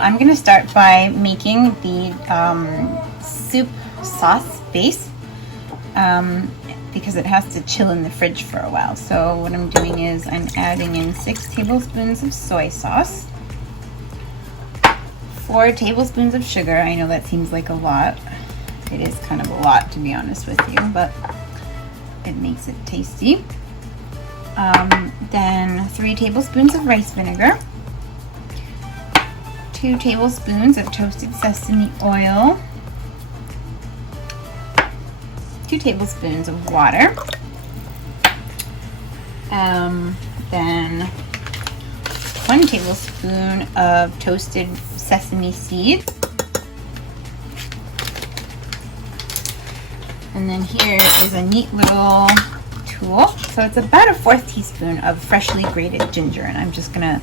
I'm going to start by making the soup sauce base because it has to chill in the fridge for a while. So what I'm doing is I'm adding in 6 tablespoons of soy sauce, 4 tablespoons of sugar. I know that seems like a lot. It is kind of a lot, to be honest with you, but it makes it tasty. Then 3 tablespoons of rice vinegar, 2 tablespoons of toasted sesame oil, 2 tablespoons of water, then 1 tablespoon of toasted sesame seeds, and then here is a neat little tool. So it's about a 1/4 teaspoon of freshly grated ginger, and I'm just gonna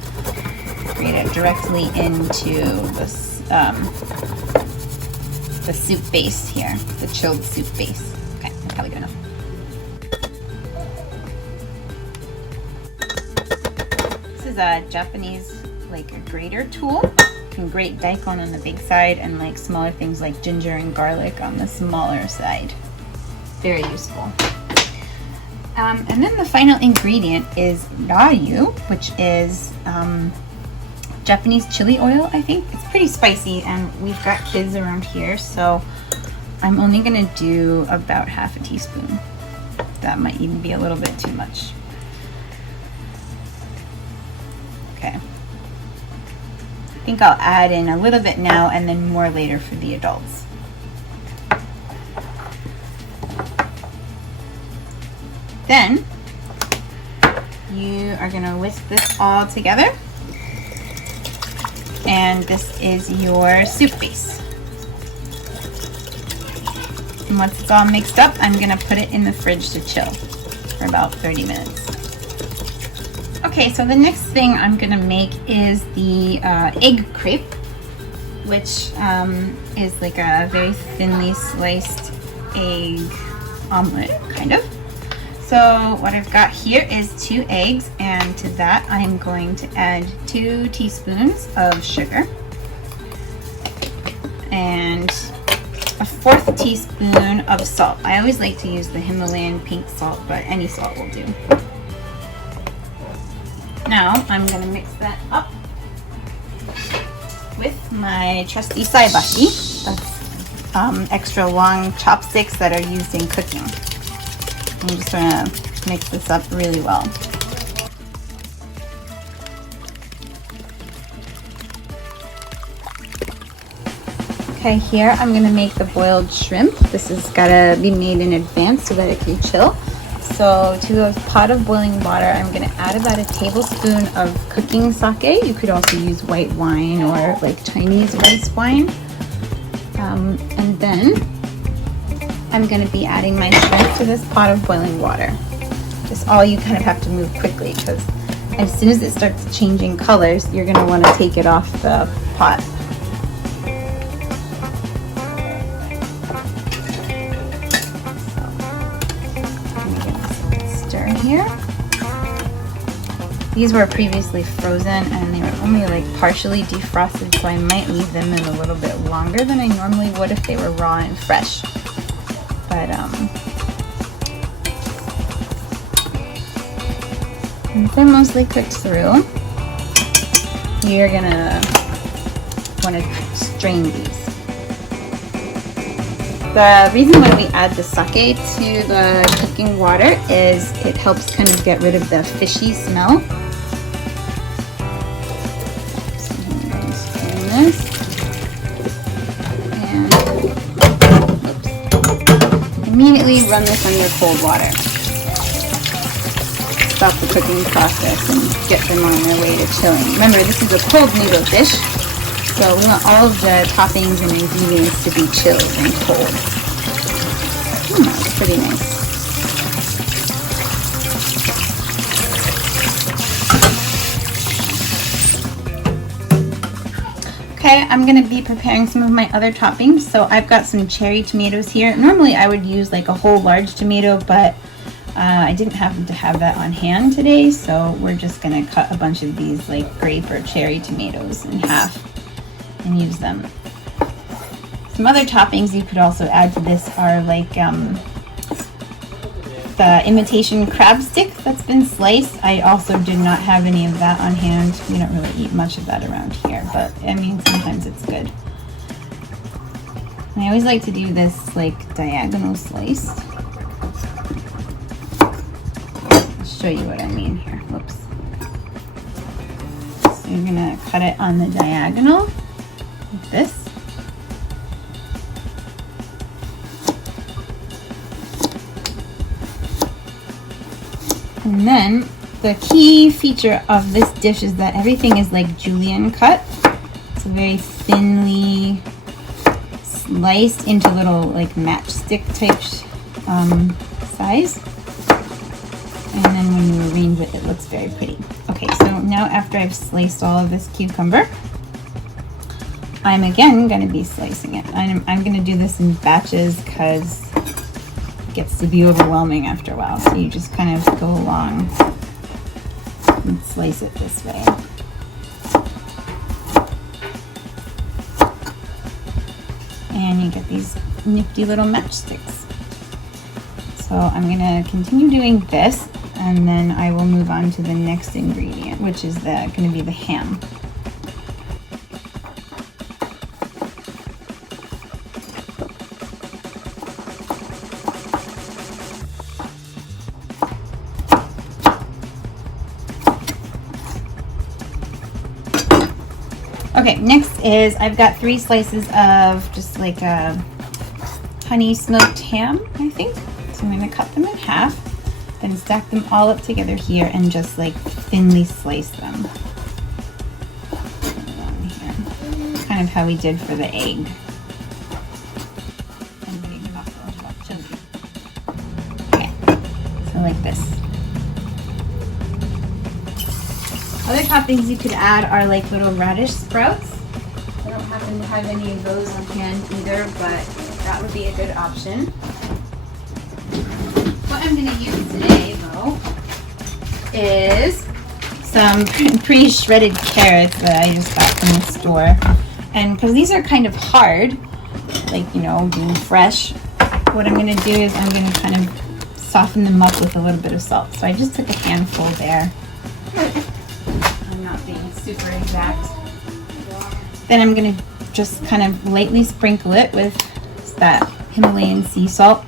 grate it directly into this, the soup base here, the chilled soup base. Okay, that's probably good enough. This is a Japanese like a grater tool. You can grate daikon on the big side and like smaller things like ginger and garlic on the smaller side. Very useful. And then the final ingredient is rayu, which is Japanese chili oil, I think. It's pretty spicy, and we've got kids around here, so I'm only gonna do about 1/2 teaspoon. That might even be a little bit too much. Okay. I think I'll add in a little bit now and then more later for the adults. Then you are gonna whisk this all together, and this is your soup base. And once it's all mixed up, I'm gonna put it in the fridge to chill for about 30 minutes. Okay, so the next thing I'm gonna make is the egg crepe, which is like a very thinly sliced egg omelet, kind of. So what I've got here is 2 eggs, and to that I'm going to add 2 teaspoons of sugar and a 1/4 teaspoon of salt. I always like to use the Himalayan pink salt, but any salt will do. Now I'm going to mix that up with my trusty saibashi. That's extra long chopsticks that are used in cooking. I'm just going to mix this up really well. Okay, here I'm going to make the boiled shrimp. This has got to be made in advance so that it can chill. So to a pot of boiling water, I'm going to add about a tablespoon of cooking sake. You could also use white wine or like Chinese rice wine. And then I'm going to be adding my shrimp to this pot of boiling water. Just all you kind of have to move quickly, because as soon as it starts changing colors, you're going to want to take it off the pot. Stir here. These were previously frozen and they were only like partially defrosted, so I might leave them in a little bit longer than I normally would if they were raw and fresh. But since they're mostly cooked through, you're gonna want to strain these. The reason why we add the sake to the cooking water is it helps kind of get rid of the fishy smell. So I'm going to strain this. Immediately run this under cold water. Stop the cooking process and get them on their way to chilling. Remember, this is a cold noodle dish, so we want all of the toppings and ingredients to be chilled and cold. That's pretty nice. Okay, I'm going to be preparing some of my other toppings. So I've got some cherry tomatoes here. Normally I would use like a whole large tomato, but I didn't happen to have that on hand today, so we're just going to cut a bunch of these like grape or cherry tomatoes in half and use them. Some other toppings you could also add to this are like the imitation crab stick that's been sliced. I also did not have any of that on hand. We don't really eat much of that around here, but I mean, sometimes it's good. And I always like to do this like diagonal slice. I'll show you what I mean here. Whoops. So you're gonna cut it on the diagonal like this. And then the key feature of this dish is that everything is like julienne cut. It's very thinly sliced into little like matchstick type size. And then when you arrange it, it looks very pretty. Okay, so now after I've sliced all of this cucumber, I'm again going to be slicing it. I'm going to do this in batches because gets to be overwhelming after a while, so you just kind of go along and slice it this way. And you get these nifty little matchsticks. So I'm going to continue doing this, and then I will move on to the next ingredient, which is going to be the ham. Okay, next is I've got 3 slices of just like a honey smoked ham, I think. So I'm going to cut them in half, then stack them all up together here and just like thinly slice them. Here. Kind of how we did for the egg. Okay, so like this. Other toppings you could add are like little radish sprouts. I don't happen to have any of those on hand either, but that would be a good option. What I'm going to use today, though, is some pre-shredded carrots that I just got from the store. And because these are kind of hard, like, you know, being fresh, what I'm going to do is I'm going to kind of soften them up with a little bit of salt. So I just took a handful there. Being super exact. Then I'm going to just kind of lightly sprinkle it with that Himalayan sea salt,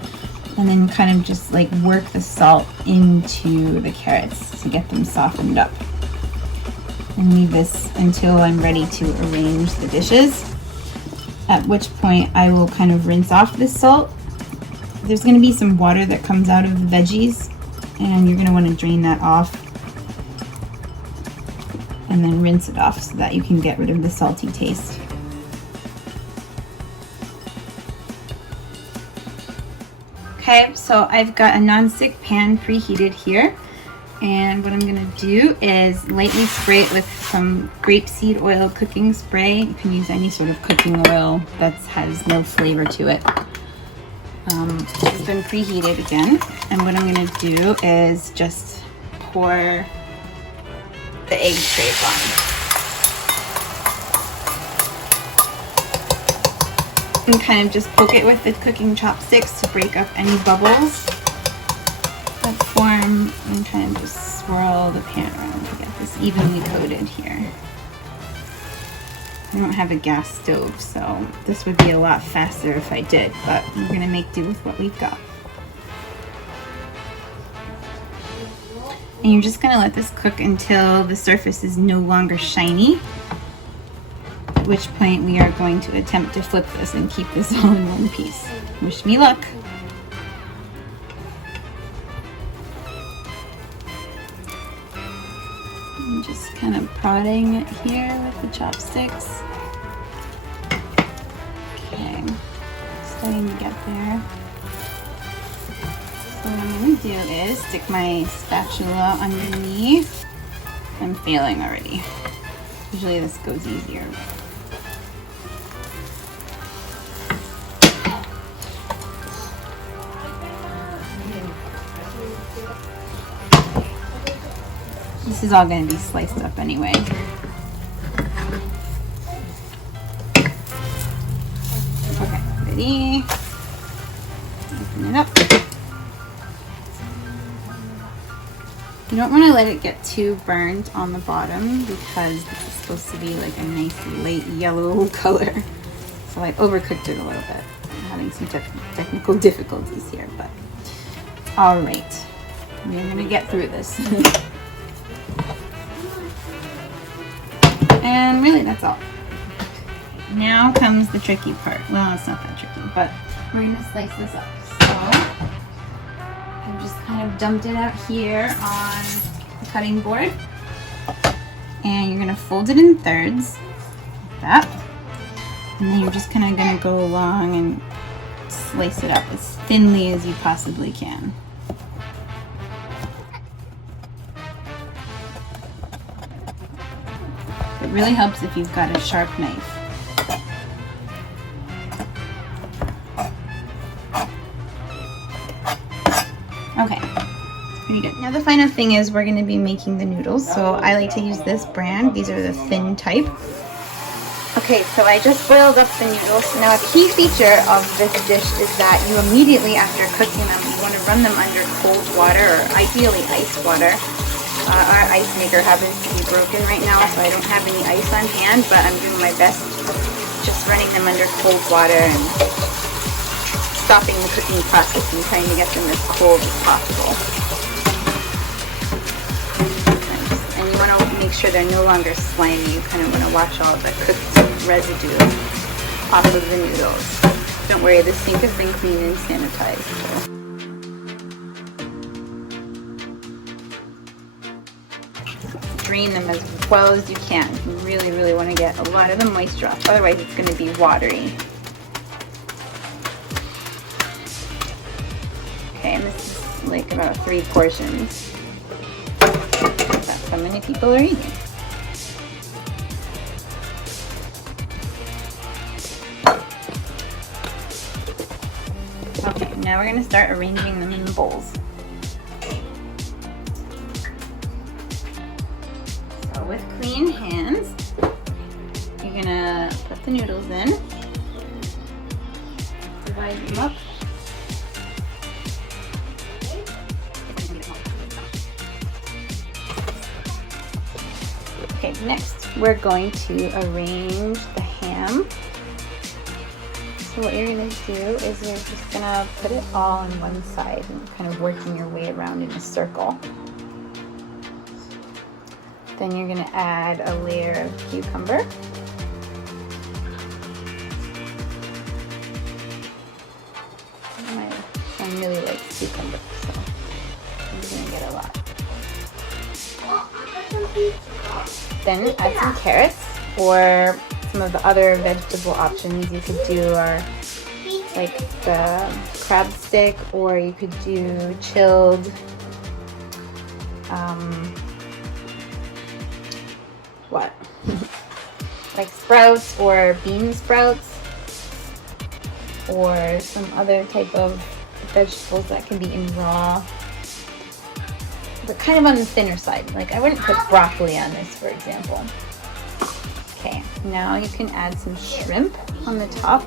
and then kind of just like work the salt into the carrots to get them softened up. And leave this until I'm ready to arrange the dishes, at which point I will kind of rinse off this salt. There's going to be some water that comes out of the veggies, and you're going to want to drain that off. And then rinse it off so that you can get rid of the salty taste. Okay, so I've got a non-stick pan preheated here, and what I'm going to do is lightly spray it with some grapeseed oil cooking spray. You can use any sort of cooking oil that has no flavor to it. It's been preheated again, and what I'm going to do is just pour the egg crepe on. And kind of just poke it with the cooking chopsticks to break up any bubbles that form, and kind of just swirl the pan around to get this evenly coated here. I don't have a gas stove, so this would be a lot faster if I did, but we're gonna make do with what we've got. And you're just gonna let this cook until the surface is no longer shiny, at which point we are going to attempt to flip this and keep this all in one piece. Wish me luck. I'm just kind of prodding it here with the chopsticks. Okay, starting to get there. So what I'm going to do is stick my spatula underneath. I'm failing already. Usually this goes easier. This is all going to be sliced up anyway. ready. Open it up. You don't want to let it get too burned on the bottom because this is supposed to be like a nice light yellow color. So I overcooked it a little bit. I'm having some technical difficulties here, but all right. We're going to get through this. And really, that's all. Now comes the tricky part. Well, it's not that tricky, but we're going to slice this up. So I've just kind of dumped it out here on the cutting board. And you're going to fold it in thirds, like that. And then you're just kind of going to go along and slice it up as thinly as you possibly can. It really helps if you've got a sharp knife. Okay, pretty good. Now the final thing is we're going to be making the noodles. So I like to use this brand. These are the thin type. Okay, so I just boiled up the noodles. Now a key feature of this dish is that you immediately after cooking them, you want to run them under cold water or ideally ice water. Our ice maker happens to be broken right now, so I don't have any ice on hand, but I'm doing my best just running them under cold water and stopping the cooking process and trying to get them as cold as possible. And you want to make sure they're no longer slimy. You kind of want to wash all the cooked residue off of the noodles. Don't worry, the sink has been cleaned and sanitized. So. Drain them as well as you can. You really, really want to get a lot of the moisture off, otherwise it's going to be watery. Okay, and this is like about 3 portions. That's how many people are eating. Okay, now we're going to start arranging them in bowls. With clean hands, you're gonna put the noodles in, divide them up. Okay, next we're going to arrange the ham. So what you're gonna do is you're just gonna put it all on one side and kind of working your way around in a circle. Then you're going to add a layer of cucumber. My son really likes cucumber, so I'm going to get a lot. Then add some carrots, or some of the other vegetable options you could do are like the crab stick, or you could do chilled like sprouts or bean sprouts, or some other type of vegetables that can be in raw, but kind of on the thinner side. Like I wouldn't put broccoli on this, for example. Okay, now you can add some shrimp on the top,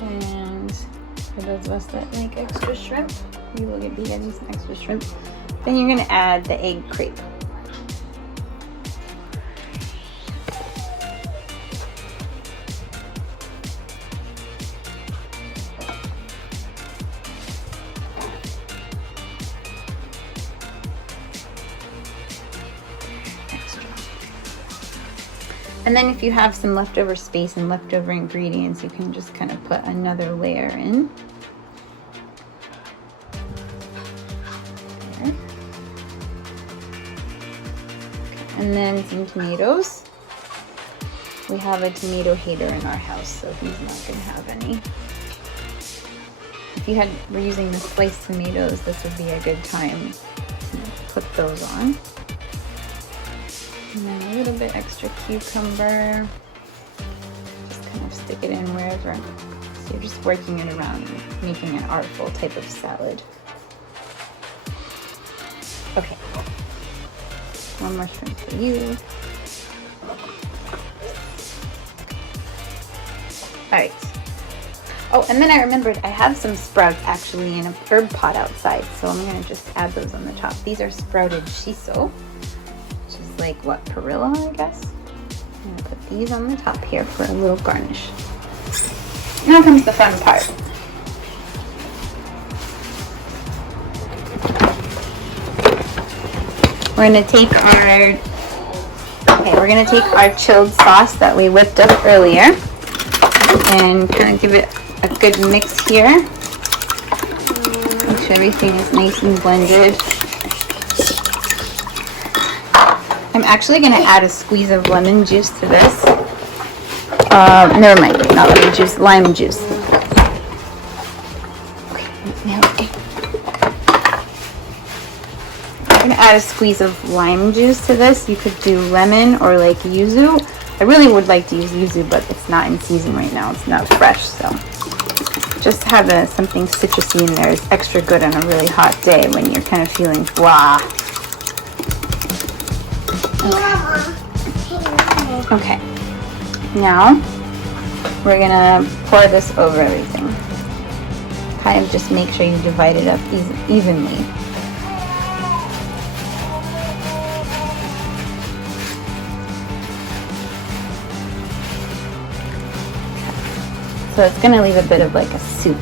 and for those of us that like extra shrimp, you will be getting some extra shrimp. Then you're going to add the egg crepe. And then if you have some leftover space and leftover ingredients, you can just kind of put another layer in. There. And then some tomatoes. We have a tomato hater in our house, so he's not going to have any. If you were using the sliced tomatoes, this would be a good time to put those on. And then a little bit extra cucumber. Just kind of stick it in wherever. So you're just working it around, making an artful type of salad. Okay. One more shrimp for you. Alright. Oh, and then I remembered I have some sprouts actually in a herb pot outside, so I'm going to just add those on the top. These are sprouted shiso, which is like, what, perilla, I guess? I'm going to put these on the top here for a little garnish. Now comes the fun part. We're going to take our chilled sauce that we whipped up earlier and kind of give it a good mix here. Make sure everything is nice and blended. I'm actually going to add a squeeze of lemon juice to this. Never mind, not lemon juice, lime juice. I'm going to add a squeeze of lime juice to this. You could do lemon or like yuzu. I really would like to use yuzu, but it's not in season right now. It's not fresh, so just have something citrusy in there is extra good on a really hot day when you're kind of feeling blah. Okay. Now we're gonna pour this over everything. Kind of just make sure you divide it up evenly. So it's going to leave a bit of like a soup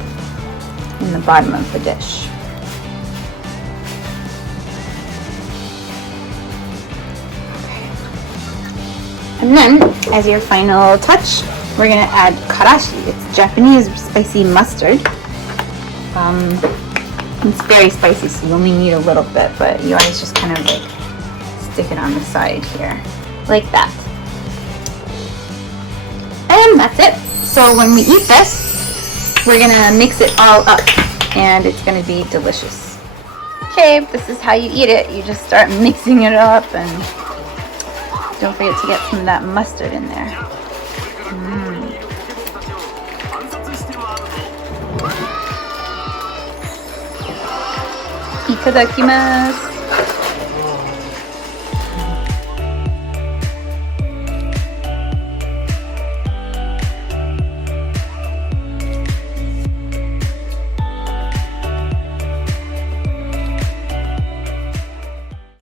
in the bottom of the dish. Okay. And then, as your final touch, we're going to add karashi. It's Japanese spicy mustard. It's very spicy, so you only need a little bit, but you always just kind of like stick it on the side here, like that. And that's it. So when we eat this, we're gonna mix it all up and it's gonna be delicious. Okay, this is how you eat it. You just start mixing it up and don't forget to get some of that mustard in there. Itadakimasu.